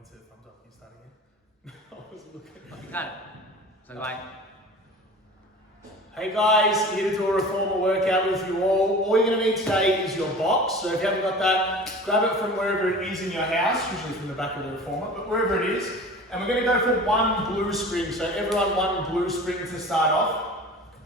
instead of thumbs up. Can you start again? I was looking. You can. So like. Hey guys, here to do a reformer workout with you all. All you're going to need today is your box. So if you haven't got that, grab it from wherever it is in your house, usually from the back of the reformer, but wherever it is. And we're going to go for one blue spring. So everyone one blue spring to start off.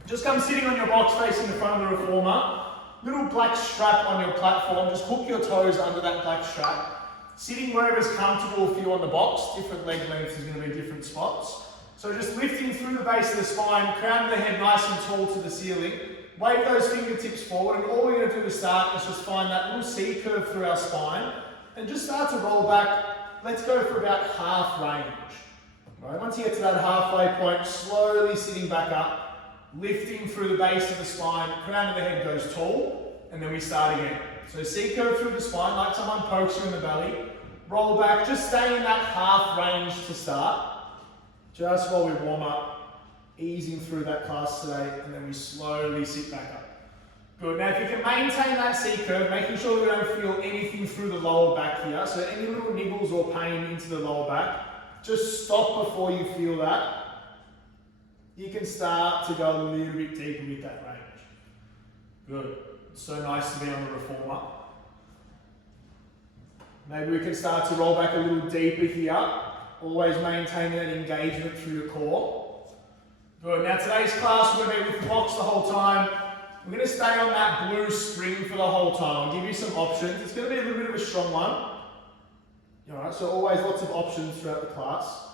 Just come sitting on your box facing the front of the reformer. Little black strap on your platform. Just hook your toes under that black strap. Sitting wherever's comfortable for you on the box. Different leg lengths is going to be different spots. So just lifting through the base of the spine, crown of the head nice and tall to the ceiling. Wave those fingertips forward, and all we're going to do to start is just find that little C curve through our spine and just start to roll back. Let's go for about half range. Right, once you get to that halfway point, slowly sitting back up, lifting through the base of the spine, crown of the head goes tall, and then we start again. So C curve through the spine, like someone pokes you in the belly. Roll back, just stay in that half range to start. Just while we warm up, easing through that class today, and then we slowly sit back up. Good, now if you can maintain that C curve, making sure we don't feel anything through the lower back here, so any little niggles or pain into the lower back, just stop before you feel that. You can start to go a little bit deeper with that range. Good, it's so nice to be on the reformer. Maybe we can start to roll back a little deeper here. Always maintaining that engagement through the core. Good, now today's class we're going to be with the box the whole time. We're going to stay on that blue spring for the whole time. I'll give you some options. It's going to be a little bit of a strong one. Alright, so always lots of options throughout the class.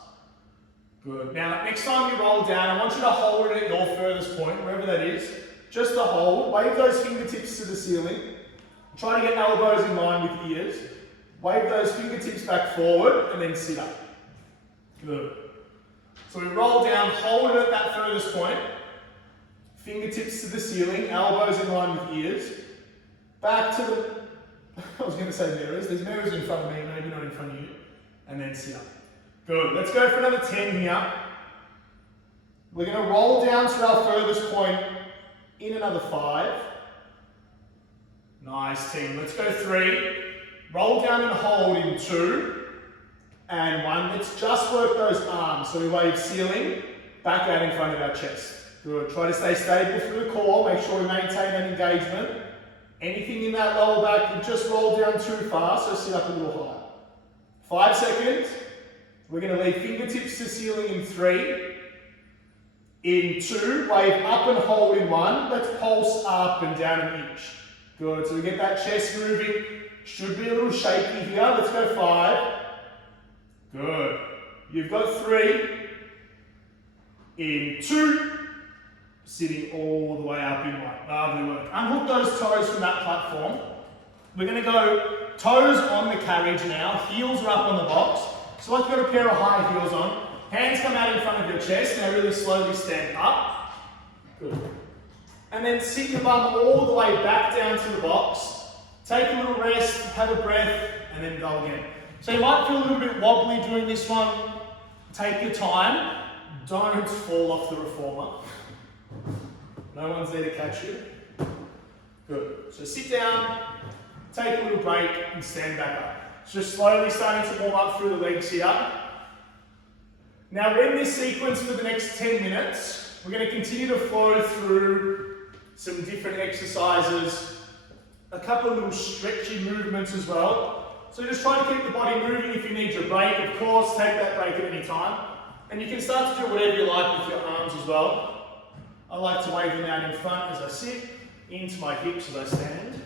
Good, now next time you roll down, I want you to hold it at your furthest point, wherever that is. Just to hold, wave those fingertips to the ceiling. Try to get elbows in line with ears. Wave those fingertips back forward and then sit up. Good. So we roll down, hold it at that furthest point. Fingertips to the ceiling, elbows in line with ears. Back to the, I was going to say mirrors. There's mirrors in front of me, maybe not in front of you. And then sit up. Good. Let's go for another 10 here. We're going to roll down to our furthest point in another 5. Nice, team. Let's go 3. Roll down and hold in 2. And 1, let's just work those arms. So we wave ceiling, back out in front of our chest. Good, try to stay stable through the core, make sure we maintain that engagement. Anything in that lower back, you just roll down too far, so sit up a little higher. 5 seconds. We're going to leave fingertips to ceiling in 3. In 2, wave up and hold in 1. Let's pulse up and down an inch. Good, so we get that chest moving. Should be a little shaky here. Let's go 5. Good. You've got 3. In 2. Sitting all the way up in 1. Lovely work. Unhook those toes from that platform. We're going to go toes on the carriage now. Heels are up on the box. So like you've got a pair of high heels on. Hands come out in front of your chest. Now really slowly stand up. Good. And then sit your bum all the way back down to the box. Take a little rest, have a breath, and then go again. So you might feel a little bit wobbly doing this one. Take your time. Don't fall off the reformer. No one's there to catch you. Good. So sit down, take a little break, and stand back up. So just slowly starting to warm up through the legs here. Now we're in this sequence for the next 10 minutes. We're going to continue to flow through some different exercises, a couple of little stretchy movements as well. So just try to keep the body moving. If you need your break, of course, take that break at any time. And you can start to do whatever you like with your arms as well. I like to wave them out in front as I sit, into my hips as I stand.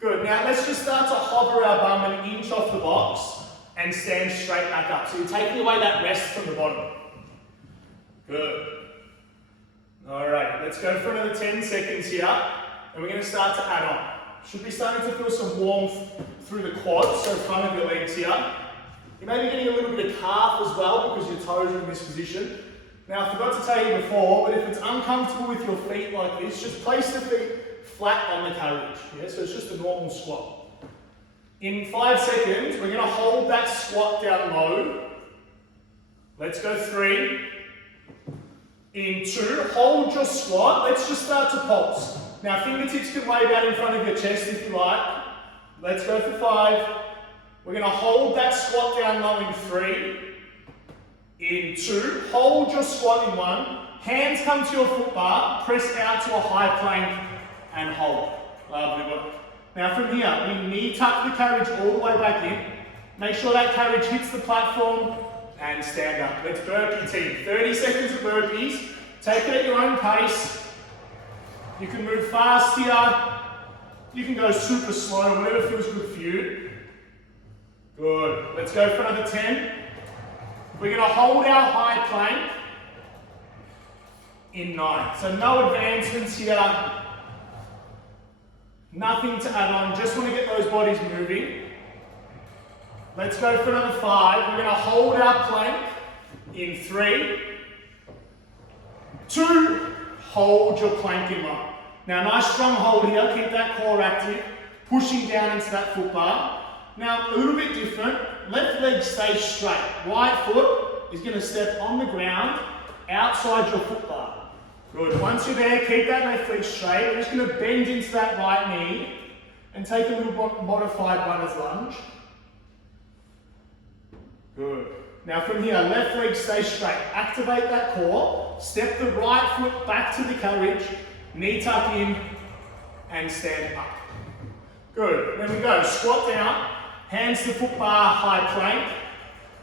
Good, now let's just start to hover our bum an inch off the box and stand straight back up. So you're taking away that rest from the bottom. Good. Alright, let's go for another 10 seconds here. And we're going to start to add on. Should be starting to feel some warmth through the quads, so front of your legs here. You may be getting a little bit of calf as well because your toes are in this position. Now I forgot to tell you before, but if it's uncomfortable with your feet like this, just place the feet flat on the carriage. Yeah? So it's just a normal squat. In 5 seconds, we're going to hold that squat down low. Let's go 3. In 2, hold your squat. Let's just start to pulse. Now fingertips can wave out in front of your chest if you like. Let's go for 5. We're going to hold that squat down low in 3, in 2, hold your squat in 1, hands come to your foot bar, press out to a high plank and hold. Lovely work. Now from here, we knee tuck the carriage all the way back in. Make sure that carriage hits the platform and stand up. Let's burpee team. 30 seconds of burpees. Take it at your own pace. You can move fast here. You can go super slow, whatever feels good for you. Good. Let's go for another 10. We're going to hold our high plank in 9. So no advancements here. Nothing to add on. Just want to get those bodies moving. Let's go for another 5. We're going to hold our plank in 3, 2, hold your plank in 1. Now nice strong hold here, keep that core active, pushing down into that foot bar. Now a little bit different, left leg stays straight, right foot is going to step on the ground outside your foot bar. Good, once you're there, keep that left leg straight. We're just going to bend into that right knee and take a little modified runner's lunge. Good. Now from here, left leg stays straight. Activate that core. Step the right foot back to the carriage. Knee tuck in and stand up. Good. Then we go. Squat down. Hands to foot bar, high plank.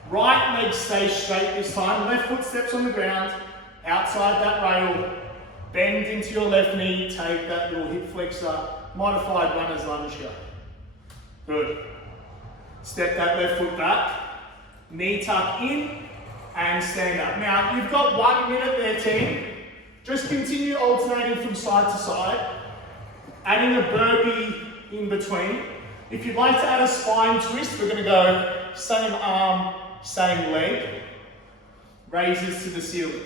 Right leg stays straight this time. Left foot steps on the ground. Outside that rail. Bend into your left knee. Take that little hip flexor. Modified runner's lunge here. Good. Step that left foot back. Knee tuck in and stand up. Now, you've got 1 minute there, team. Just continue alternating from side to side, adding a burpee in between. If you'd like to add a spine twist, we're going to go same arm, same leg, raises to the ceiling.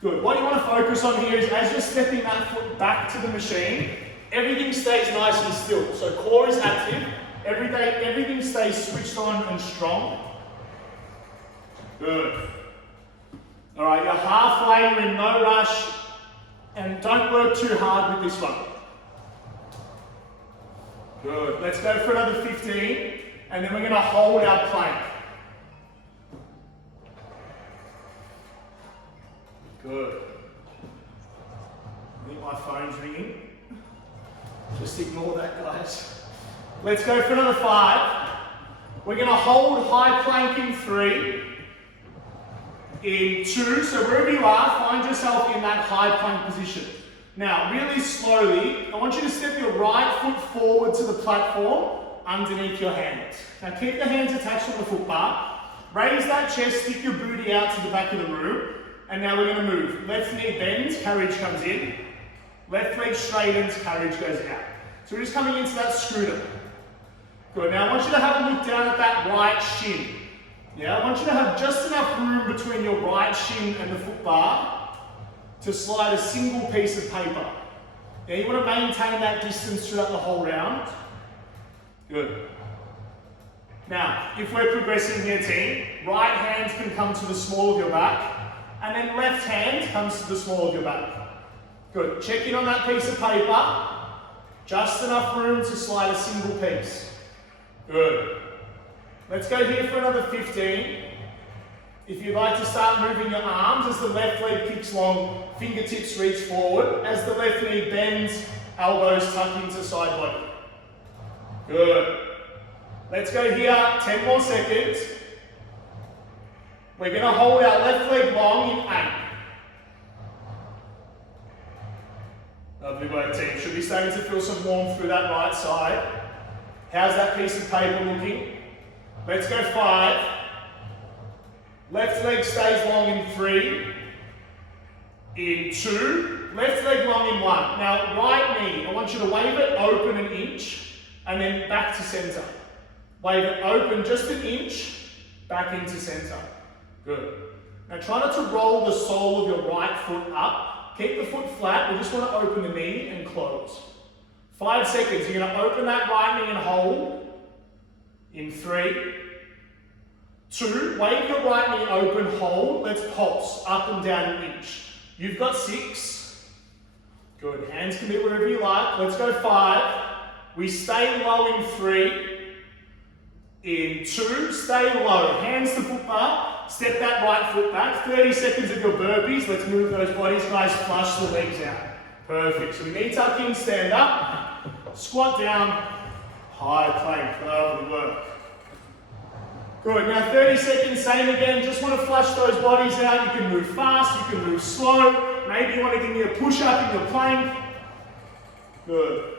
Good. What you want to focus on here is as you're stepping that foot back to the machine, everything stays nice and still. So core is active, everything stays switched on and strong. Good. All right, you're halfway, you're in no rush, and don't work too hard with this one. Good. Let's go for another 15, and then we're going to hold our plank. Good. I think my phone's ringing. Just ignore that, guys. Let's go for another 5. We're going to hold high plank in 3. In 2, so wherever you are, find yourself in that high plank position. Now, really slowly, I want you to step your right foot forward to the platform underneath your hands. Now keep the hands attached on the foot bar, raise that chest, stick your booty out to the back of the room, and now we're going to move. Left knee bends, carriage comes in. Left leg straightens, carriage goes out. So we're just coming into that scooter. Good, now I want you to have a look down at that right shin. Yeah, I want you to have just enough room between your right shin and the foot bar to slide a single piece of paper. Now you want to maintain that distance throughout the whole round. Good. Now, if we're progressing here, team, right hand can come to the small of your back, and then left hand comes to the small of your back. Good. Check in on that piece of paper. Just enough room to slide a single piece. Good. Let's go here for another 15. If you'd like to start moving your arms as the left leg kicks long, fingertips reach forward. As the left knee bends, elbows tuck into side body. Good. Let's go here, 10 more seconds. We're going to hold our left leg long in 8. Lovely work, team. Should be starting to feel some warmth through that right side. How's that piece of paper looking? Let's go 5. Left leg stays long in 3. In 2. Left leg long in 1. Now, right knee, I want you to wave it open an inch and then back to center. Wave it open just an inch, back into center. Good. Now, try not to roll the sole of your right foot up. Keep the foot flat. We just want to open the knee and close. 5 seconds. You're going to open that right knee and hold. In 3, 2, wave your right knee open, hold. Let's pulse up and down an inch. You've got 6. Good. Hands can be wherever you like. Let's go 5. We stay low in 3, In 2, stay low. Hands to foot bar. Step that right foot back. 30 seconds of your burpees. Let's move those bodies, guys. Flush the legs out. Perfect. So we knee tuck in, stand up. Squat down. High plank. Lovely work. Good. Now 30 seconds, same again. Just want to flush those bodies out. You can move fast. You can move slow. Maybe you want to give me a push-up in your plank. Good.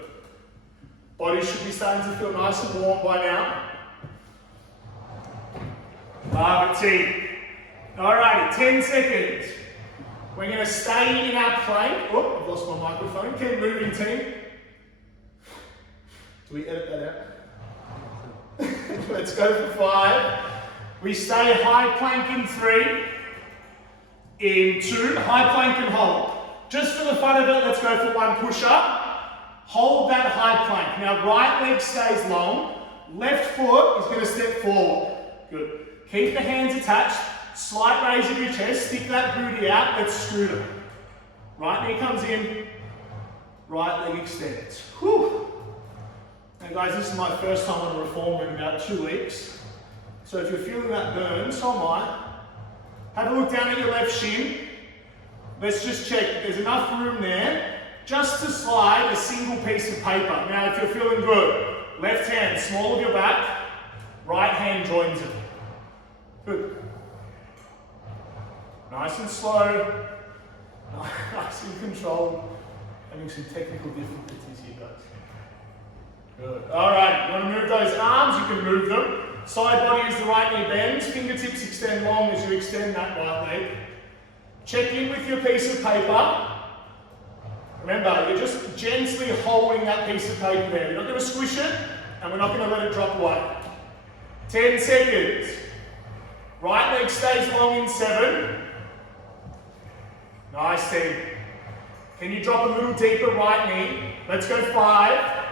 Body should be starting to feel nice and warm by now. Love it, team. Alrighty, 10 seconds. We're going to stay in our plank. Oh, I've lost my microphone. Keep moving, team. Do we edit that out? Let's go for 5. We stay high plank in 3. In 2, high plank and hold. Just for the fun of it, let's go for 1 push-up. Hold that high plank. Now, right leg stays long. Left foot is going to step forward. Good. Keep the hands attached. Slight raise of your chest. Stick that booty out. Let's scoot it. Right knee comes in. Right leg extends. Whew. Now, guys, this is my first time on a reformer in about 2 weeks. So if you're feeling that burn, so am I. Have a look down at your left shin. Let's just check. There's enough room there just to slide a single piece of paper. Now, if you're feeling good, left hand, small of your back, right hand joins it. Good. Nice and slow, nice and controlled. Having some technical difficulties here, guys. Good. All right, you want to move those arms, you can move them. Side body as the right knee bends, fingertips extend long as you extend that right leg. Check in with your piece of paper. Remember, you're just gently holding that piece of paper there. You're not going to squish it, and we're not going to let it drop away. 10 seconds. Right leg stays long in 7. Nice, team. Can you drop a little deeper right knee? Let's go 5.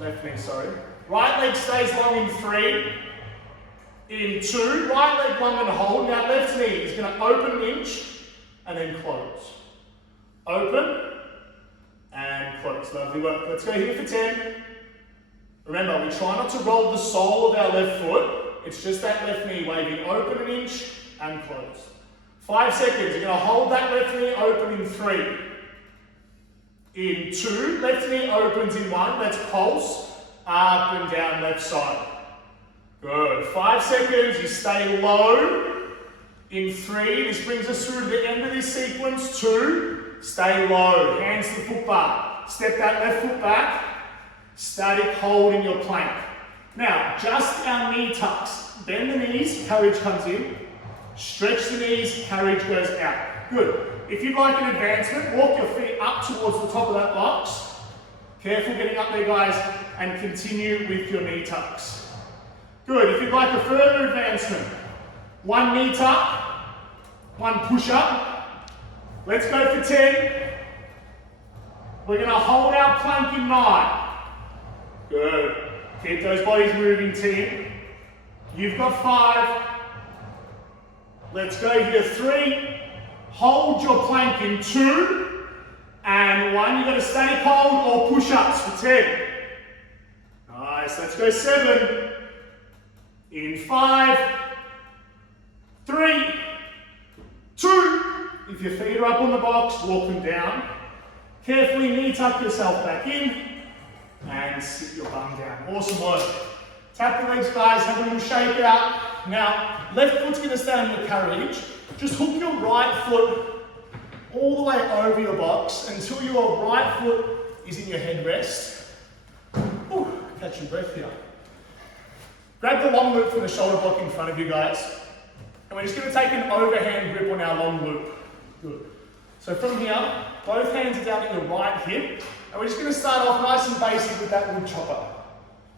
Left knee, sorry. Right leg stays long in 3. In 2, right leg long and hold. Now left knee is going to open an inch and then close. Open and close. Lovely work. Let's go here for 10. Remember, we try not to roll the sole of our left foot. It's just that left knee waving open an inch and close. 5 seconds. You're going to hold that left knee open in 3. In 2, left knee opens in 1. Let's pulse up and down left side. Good. 5 seconds. You stay low. In 3, this brings us through to the end of this sequence. 2, stay low. Hands to the foot bar. Step that left foot back. Static hold in your plank. Now, just our knee tucks. Bend the knees, carriage comes in. Stretch the knees, carriage goes out. Good. If you'd like an advancement, walk your feet up towards the top of that box. Careful getting up there, guys, and continue with your knee tucks. Good. If you'd like a further advancement, 1 knee tuck, 1 push-up. Let's go for 10. We're going to hold our plank in 9. Good. Keep those bodies moving, team. You've got 5. Let's go here. 3. Hold your plank in 2. And 1. You've got a static hold or push-ups for 10. Nice. Let's go 7. In 5. 3. 2. If your feet are up on the box, walk them down. Carefully knee tuck yourself back in. And sit your bum down. Awesome work. Tap the legs, guys. Have a little shake out. Now, left foot's going to stay on your carriage. Just hook your right foot all the way over your box until your right foot is in your headrest. Ooh, catch your breath here. Grab the long loop from the shoulder block in front of you, guys. And we're just going to take an overhand grip on our long loop. Good. So from here, both hands are down at your right hip. And we're just going to start off nice and basic with that wood chopper.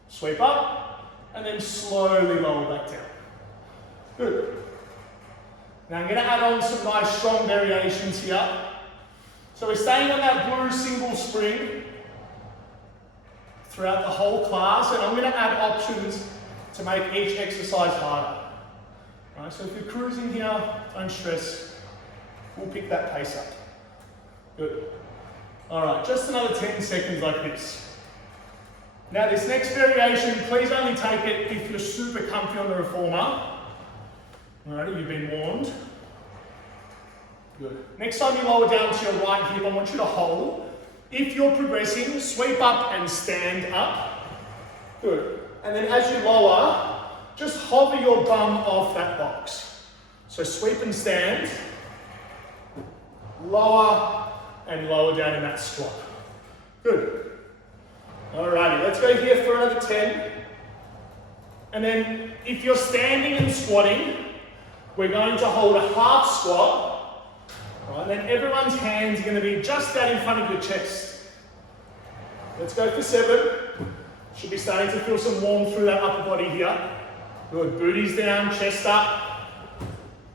Sweep up, and then slowly lower back down. Good. Now I'm going to add on some nice strong variations here. So we're staying on that blue single spring throughout the whole class, and I'm going to add options to make each exercise harder. Right, so if you're cruising here, don't stress. We'll pick that pace up. Good. All right, just another 10 seconds like this. Now this next variation, please only take it if you're super comfy on the reformer. Alrighty, you've been warned. Good. Next time you lower down to your right hip, I want you to hold. If you're progressing, sweep up and stand up. Good. And then as you lower, just hover your bum off that box. So sweep and stand, lower and lower down in that squat. Good. Alrighty, let's go here for another 10. And then if you're standing and squatting, we're going to hold a half squat. Right, and then everyone's hands are going to be just out in front of your chest. Let's go for 7. Should be starting to feel some warmth through that upper body here. Good, booties down, chest up.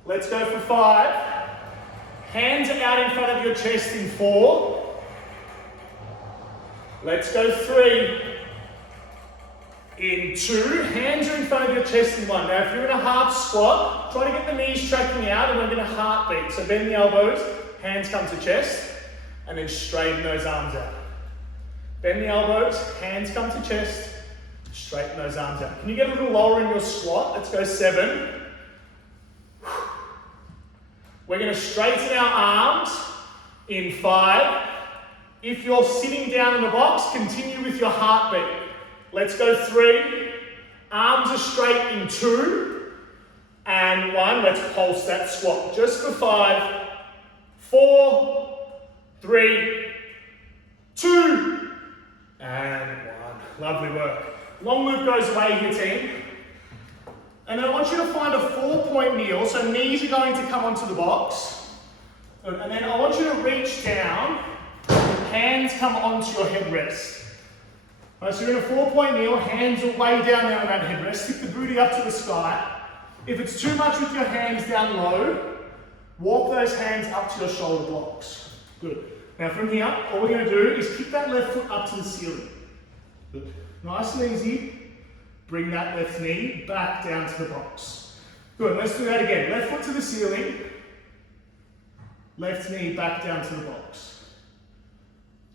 Let's go for 5. Hands are out in front of your chest in 4. Let's go 3. In 2, hands are in front of your chest in 1. Now if you're in a half squat, try to get the knees tracking out and we're going to heartbeat. So bend the elbows, hands come to chest, and then straighten those arms out. Bend the elbows, hands come to chest, straighten those arms out. Can you get a little lower in your squat? Let's go 7. We're going to straighten our arms in 5. If you're sitting down in the box, continue with your heartbeat. Let's go 3. Arms are straight in 2. And 1. Let's pulse that squat. Just for 5. 4. 3. 2. And 1. Lovely work. Long loop goes away here, team. And then I want you to find a 4-point kneel. So knees are going to come onto the box. And then I want you to reach down. Hands come onto your headrest. Right, so you're in a 4-point kneel, hands are way down there on that headrest. Stick the booty up to the sky. If it's too much with your hands down low, walk those hands up to your shoulder blocks. Good. Now from here, all we're going to do is kick that left foot up to the ceiling. Good. Nice and easy. Bring that left knee back down to the box. Good. Let's do that again. Left foot to the ceiling. Left knee back down to the box.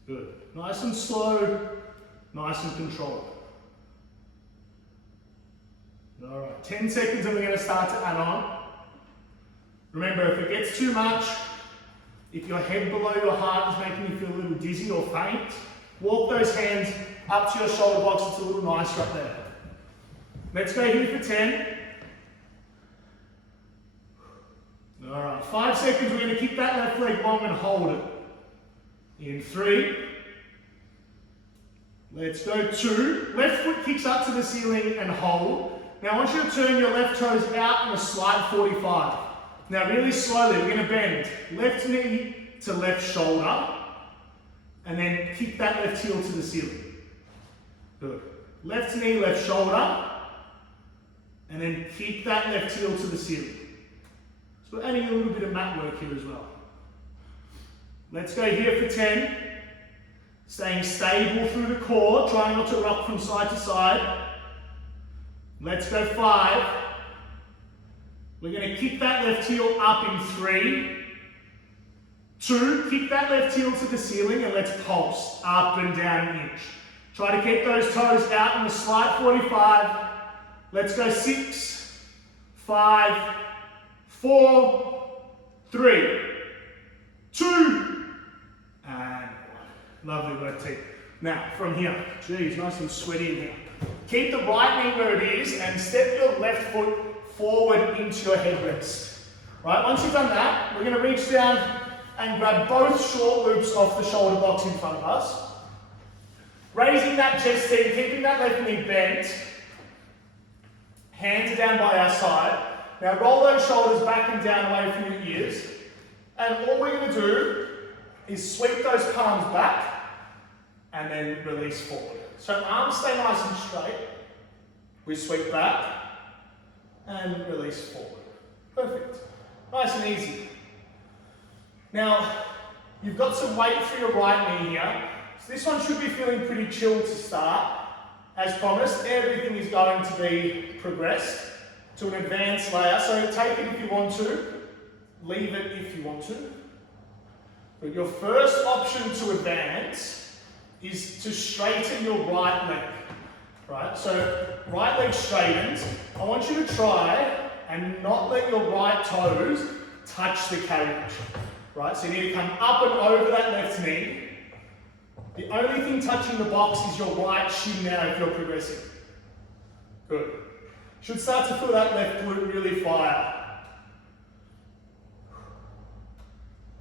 Good. Nice and slow. Nice and controlled. All right, 10 seconds and we're going to start to add on. Remember, if it gets too much, if your head below your heart is making you feel a little dizzy or faint, walk those hands up to your shoulder box. It's a little nicer up there. Let's go here for 10. All right, 5 seconds. We're going to keep that left leg long and hold it. In 3. Let's go 2. Left foot kicks up to the ceiling and hold. Now I want you to turn your left toes out in a slight 45. Now really slowly, we're going to bend left knee to left shoulder and then kick that left heel to the ceiling. Good. Left knee, left shoulder and then kick that left heel to the ceiling. So we're adding a little bit of mat work here as well. Let's go here for 10. Staying stable through the core, trying not to rock from side to side. Let's go 5. We're going to kick that left heel up in 3. 2, kick that left heel to the ceiling and let's pulse up and down an inch. Try to keep those toes out in a slight 45. Let's go 6, 5, 4, 3, 2, and 1. Lovely work, team. Now, from here, geez, nice and sweaty in here. Keep the right knee where it is and step your left foot forward into your headrest. Right, once you've done that, we're going to reach down and grab both short loops off the shoulder box in front of us. Raising that chest, team, keeping that left knee bent. Hands are down by our side. Now roll those shoulders back and down away from your ears. And all we're going to do is sweep those palms back and then release forward. So arms stay nice and straight. We sweep back and release forward. Perfect. Nice and easy. Now, you've got some weight for your right knee here. So this one should be feeling pretty chill to start. As promised, everything is going to be progressed to an advanced layer. So take it if you want to, leave it if you want to. But your first option to advance is to straighten your right leg. Right, so right leg straightens. I want you to try and not let your right toes touch the carriage. Right, so you need to come up and over that left knee. The only thing touching the box is your right shin now if you're progressing. Good. Should start to feel that left glute really fire.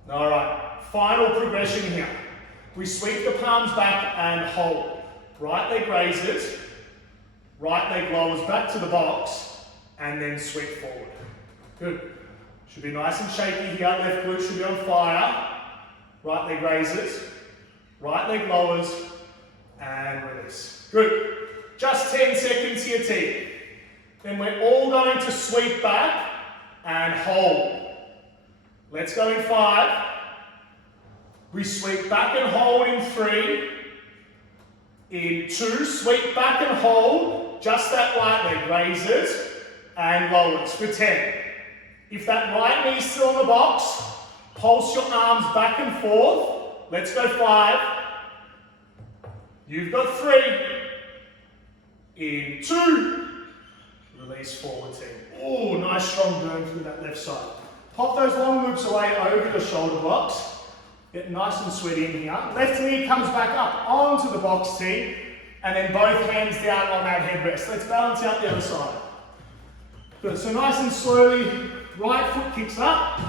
Alright, final progression here. We sweep the palms back and hold. Right leg raises, right leg lowers back to the box, and then sweep forward. Good. Should be nice and shaky here. Left glute should be on fire. Right leg raises, right leg lowers, and release. Good. Just 10 seconds here, team. Then we're all going to sweep back and hold. Let's go in 5. We sweep back and hold in 3. In 2, sweep back and hold. Just that right leg raises and lowers for 10. If that right knee is still on the box, pulse your arms back and forth. Let's go 5. You've got 3. In 2. Release forward, team. Oh, nice strong burn through that left side. Pop those long loops away over your shoulder blocks. Get nice and sweaty in here. Left knee comes back up onto the box, team. And then both hands down on that headrest. Let's balance out the other side. Good, so nice and slowly, right foot kicks up.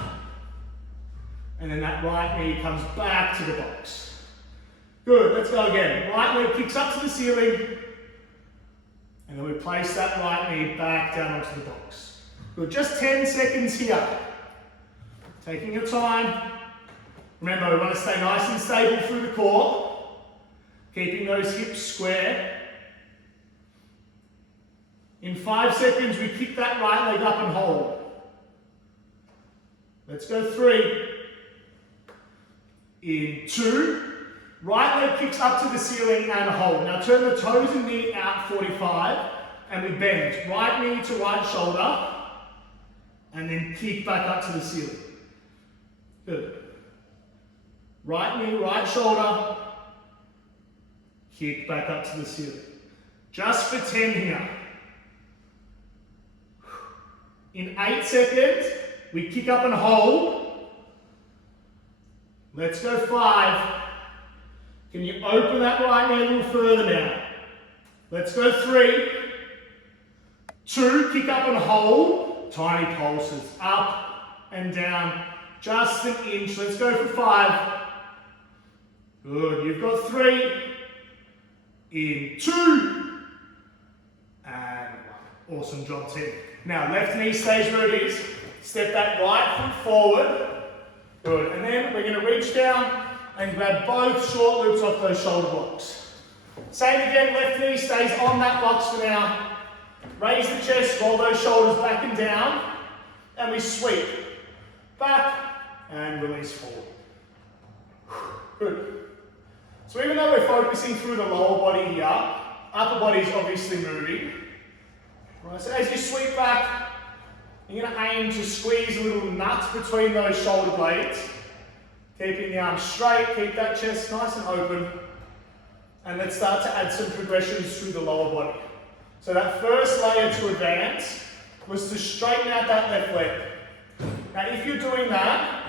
And then that right knee comes back to the box. Good, let's go again. Right leg kicks up to the ceiling. And then we place that right knee back down onto the box. Good, just 10 seconds here. Taking your time. Remember, we want to stay nice and stable through the core. Keeping those hips square. In 5 seconds, we kick that right leg up and hold. Let's go 3. In 2. Right leg kicks up to the ceiling and hold. Now turn the toes and knee out 45 and we bend. Right knee to right shoulder and then kick back up to the ceiling. Good. Right knee, right shoulder, kick back up to the ceiling. Just for 10 here. In 8 seconds, we kick up and hold. Let's go 5. Can you open that right knee a little further now? Let's go 3. 2, kick up and hold. Tiny pulses, up and down, just an inch. Let's go for 5. Good, you've got 3. In 2. And 1. Awesome job, team. Now, left knee stays where it is. Step that right foot forward. Good, and then we're going to reach down and grab both short loops off those shoulder blocks. Same again, left knee stays on that box for now. Raise the chest, roll those shoulders back and down, and we sweep. Back, and release forward. Good. So even though we're focusing through the lower body here, upper body is obviously moving. Right, so as you sweep back, you're going to aim to squeeze a little nut between those shoulder blades. Keeping the arms straight, keep that chest nice and open. And let's start to add some progressions through the lower body. So that first layer to advance was to straighten out that left leg. Now if you're doing that,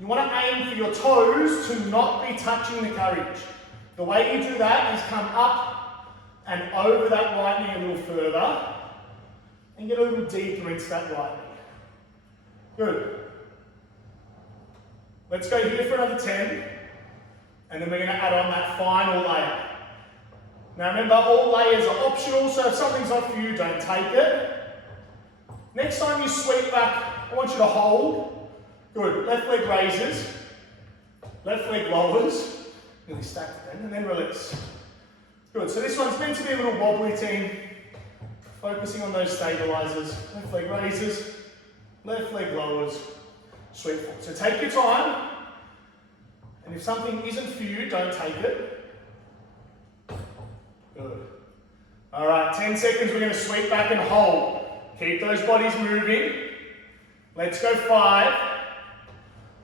you want to aim for your toes to not be touching the carriage. The way you do that is come up and over that right knee a little further and get a little deeper into that right knee. Good. Let's go here for another 10, and then we're going to add on that final layer. Now remember, all layers are optional, so if something's not for you, don't take it. Next time you sweep back, I want you to hold. Good, left leg raises, left leg lowers, really stacked it then, and then release. Good, so this one's meant to be a little wobbly, team. Focusing on those stabilizers. Left leg raises, left leg lowers, sweep forward. So take your time, and if something isn't for you, don't take it. Good. All right, 10 seconds, we're going to sweep back and hold. Keep those bodies moving. Let's go 5.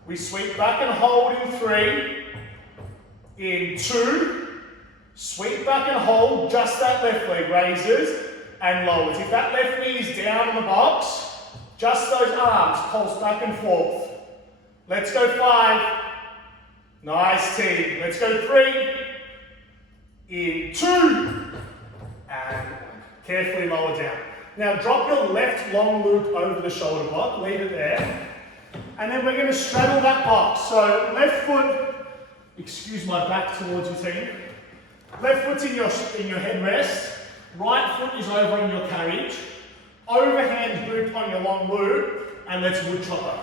We sweep back and hold in 3. In 2. Sweep back and hold, just that left leg raises and lowers. If that left knee is down on the box, just those arms pulse back and forth. Let's go 5. Nice team. Let's go 3. In 2. And carefully lower down. Now drop your left long loop over the shoulder block, leave it there. And then we're going to straddle that box. So left foot, excuse my back towards your team. Left foot's in your headrest. Right foot is over in your carriage. Overhand grip on your long loop. And let's wood chopper.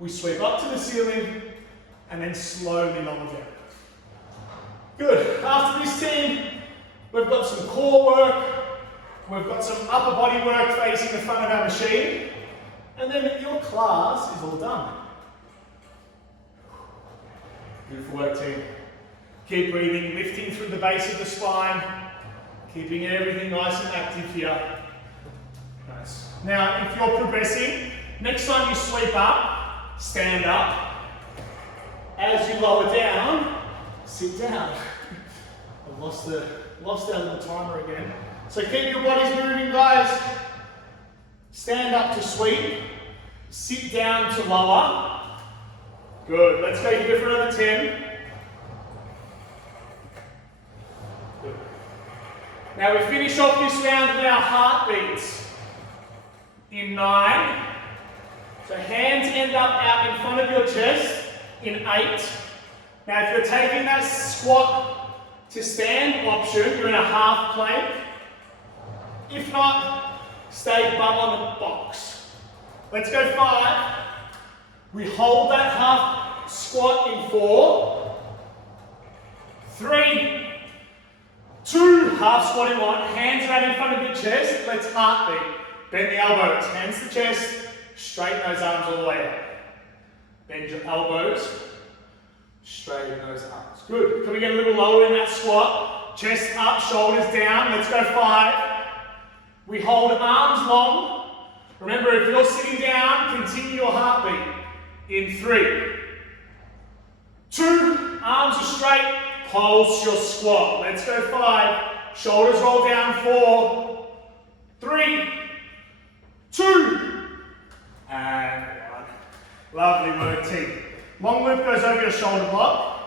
We sweep up to the ceiling and then slowly lower down. Good. After this team, we've got some core work. We've got some upper body work facing the front of our machine. And then your class is all done. Beautiful work, team. Keep breathing, lifting through the base of the spine, keeping everything nice and active here. Nice. Now, if you're progressing, next time you sweep up, stand up. As you lower down, sit down. I've lost our little timer again. So keep your bodies moving, guys. Stand up to sweep. Sit down to lower. Good. Let's go here for another 10. Good. Now we finish off this round with our heartbeats. In 9. So hands end up out in front of your chest. In 8. Now if you're taking that squat to stand option, you're in a half plank. If not, stay bum on the box. Let's go 5. We hold that half squat in 4. 3. 2. Half squat in 1. Hands right in front of your chest. Let's heartbeat. Bend the elbows. Hands to chest. Straighten those arms all the way up. Bend your elbows. Straighten those arms. Good. Can we get a little lower in that squat? Chest up, shoulders down. Let's go 5. We hold arms long. Remember, if you're sitting down, continue your heartbeat. In 3. 2. Arms are straight. Pulse your squat. Let's go 5. Shoulders roll down. 4. 3. 2. And 1. Lovely work, team. Long loop goes over your shoulder block.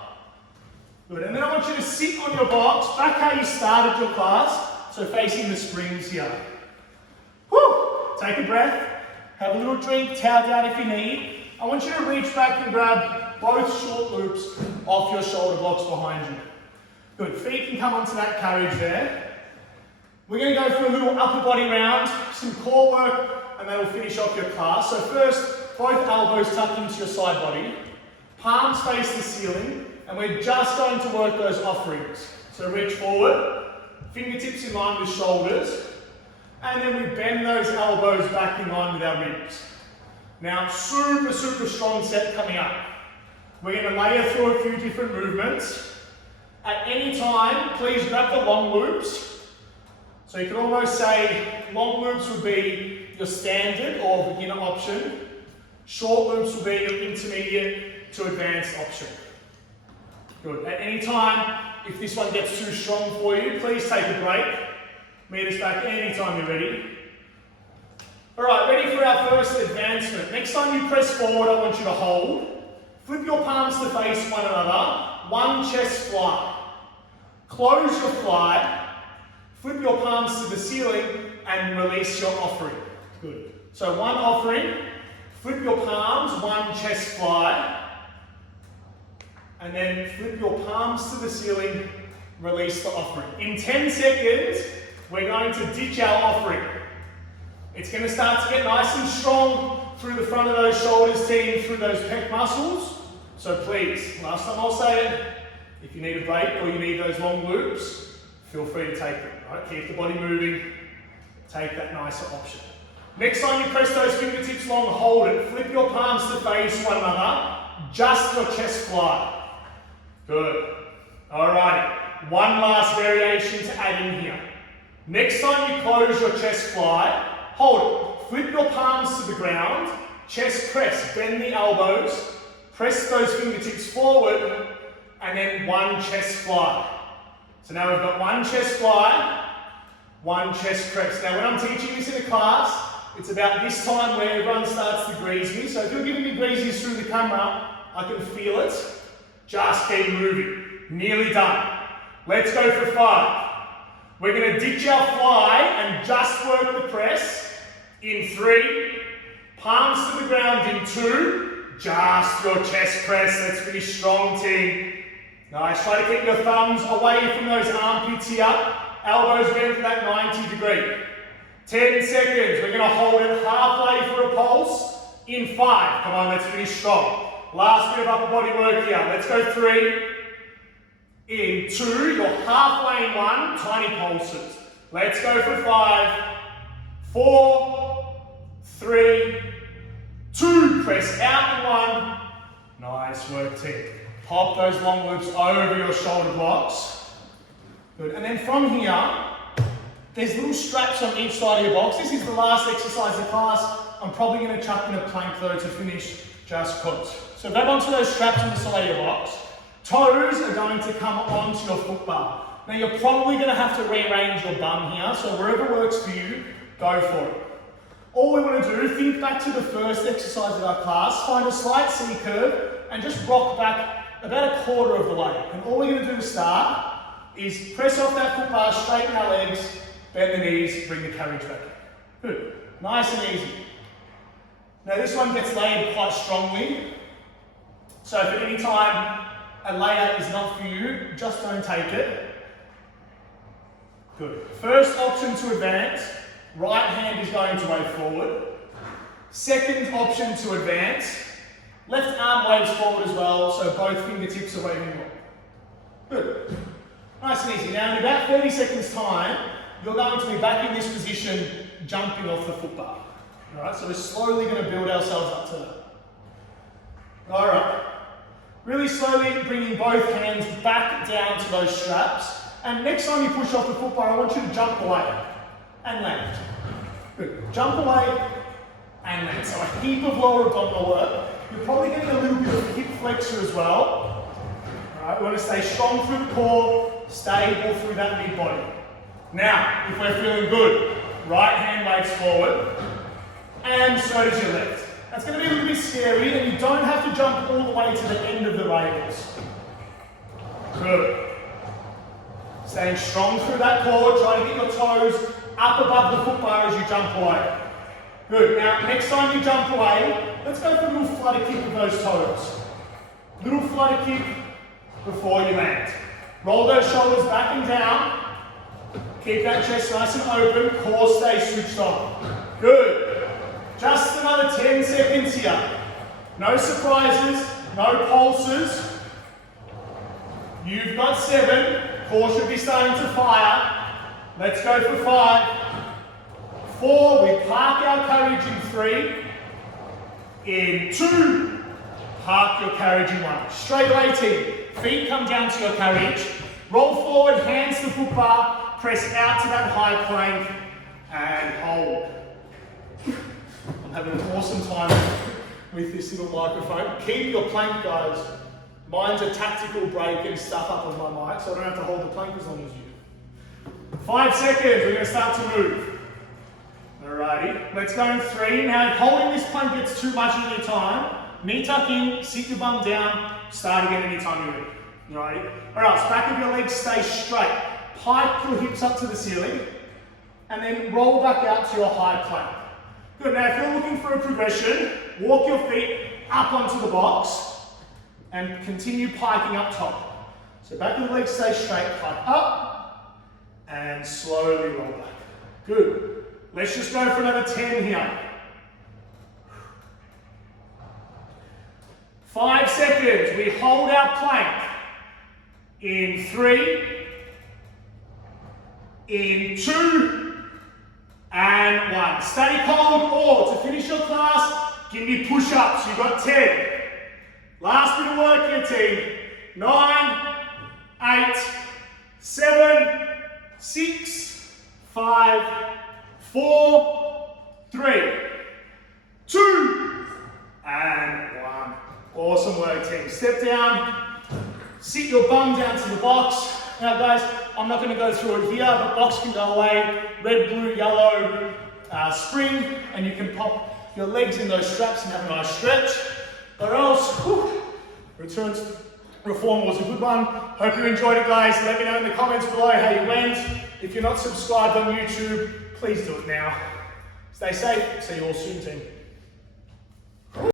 Good. And then I want you to sit on your box, back how you started your class. So facing the springs here. Woo! Take a breath. Have a little drink. Towel down if you need. I want you to reach back and grab both short loops off your shoulder blocks behind you. Good. Feet can come onto that carriage there. We're going to go for a little upper body round, some core work, and then we'll finish off your class. So first, both elbows tucked into your side body. Palms face the ceiling, and we're just going to work those off ribs. So reach forward, fingertips in line with shoulders, and then we bend those elbows back in line with our ribs. Now, super strong set coming up. We're going to layer through a few different movements. At any time, please grab the long loops. So you can almost say long loops would be your standard or beginner option. Short loops will be your intermediate to advanced option. Good. At any time, if this one gets too strong for you, please take a break. Meet us back anytime you're ready. Alright, ready for our first advancement. Next time you press forward, I want you to hold. Flip your palms to face one another. One chest fly. Close your fly. Flip your palms to the ceiling and release your offering. Good. So one offering. Flip your palms, one chest fly. And then flip your palms to the ceiling, release the offering. In 10 seconds, we're going to ditch our offering. It's going to start to get nice and strong through the front of those shoulders, team, through those pec muscles. So please, last time I'll say it, if you need a break or you need those long loops, feel free to take them. Right? Keep the body moving, take that nicer option. Next time you press those fingertips long, hold it. Flip your palms to face one another, just your chest fly. Good. Alrighty, one last variation to add in here. Next time you close your chest fly, hold it. Flip your palms to the ground, chest press, bend the elbows, press those fingertips forward, and then one chest fly. So now we've got one chest fly, one chest press. Now when I'm teaching this in a class, it's about this time where everyone starts to grease me. So if you're giving me greases through the camera, I can feel it. Just keep moving. Nearly done. Let's go for 5. We're going to ditch our fly and just work the press in 3. Palms to the ground in 2. Just your chest press. Let's finish strong, team. Nice. Try to keep your thumbs away from those armpits here. Elbows bent to that 90 degree. 10 seconds. We're going to hold it halfway for a pulse in 5. Come on, let's finish strong. Last bit of upper body work here. Let's go 3. In 2. You're halfway in 1. Tiny pulses. Let's go for 5. 4. 3. 2. Press out in 1. Nice work, team. Pop those long loops over your shoulder blocks. Good. And then from here, there's little straps on each side of your box. This is the last exercise of class. I'm probably going to chuck in a plank though to finish just cause. So grab onto those straps on the side of your box. Toes are going to come onto your foot bar. Now you're probably going to have to rearrange your bum here, so wherever works for you, go for it. All we want to do, think back to the first exercise of our class, find a slight C curve and just rock back about a quarter of the way. And all we're going to do to start is press off that foot bar, straighten our legs, bend the knees, bring the carriage back. Good. Nice and easy. Now this one gets layered quite strongly. So if at any time a layer is not for you, just don't take it. Good. First option to advance, right hand is going to wave forward. Second option to advance, left arm waves forward as well, so both fingertips are waving forward. Good. Nice and easy. Now in about 30 seconds time, you're going to be back in this position, jumping off the foot bar. Alright, so we're slowly going to build ourselves up to that. Alright, really slowly bringing both hands back down to those straps. And next time you push off the foot bar, I want you to jump away and land. Good. Jump away and land. So a heap of lower abdominal work. You're probably getting a little bit of hip flexor as well. Alright, we want to stay strong through the core, stable through that mid body. Now, if we're feeling good, right hand waves forward, and so does your left. That's going to be a little bit scary, and you don't have to jump all the way to the end of the rails. Good. Staying strong through that core, try to get your toes up above the foot bar as you jump away. Good. Now, next time you jump away, let's go for a little flutter kick with those toes. Little flutter kick before you land. Roll those shoulders back and down. Keep that chest nice and open, core stays switched on. Good. Just another 10 seconds here. No surprises, no pulses. You've got 7. Core should be starting to fire. Let's go for 5. 4. We park our carriage in 3. In 2. Park your carriage in 1. Straight away, team. Feet come down to your carriage. Roll forward, hands to foot bar. Press out to that high plank and hold. I'm having an awesome time with this little microphone. Keep your plank, guys. Mine's a tactical break and stuff up on my mic, so I don't have to hold the plank as long as you. 5 seconds, we're going to start to move. Alrighty, let's go in 3. Now, if holding this plank gets too much of your time, knee tuck in, sit your bum down, start again anytime you're ready. Alrighty? Alright, so back of your legs stay straight. Pike your hips up to the ceiling, and then roll back out to your high plank. Good, now if you're looking for a progression, walk your feet up onto the box, and continue piking up top. So back of the legs stay straight, pike up, and slowly roll back. Good. Let's just go for another 10 here. 5 seconds, we hold our plank. In 3, in 2, and 1. Stay cold, or to finish your class, give me push-ups. You've got 10. Last bit of work here, team. 9, 8, 7, 6, 5, 4, 3, 2, and 1. Awesome work, team. Step down, sit your bum down to the box. Now, guys, I'm not going to go through it here, but box can go away. Red, blue, yellow, spring, and you can pop your legs in those straps and have a nice stretch. Or else, return to reform was a good one. Hope you enjoyed it, guys. Let me know in the comments below how you went. If you're not subscribed on YouTube, please do it now. Stay safe. See you all soon, team.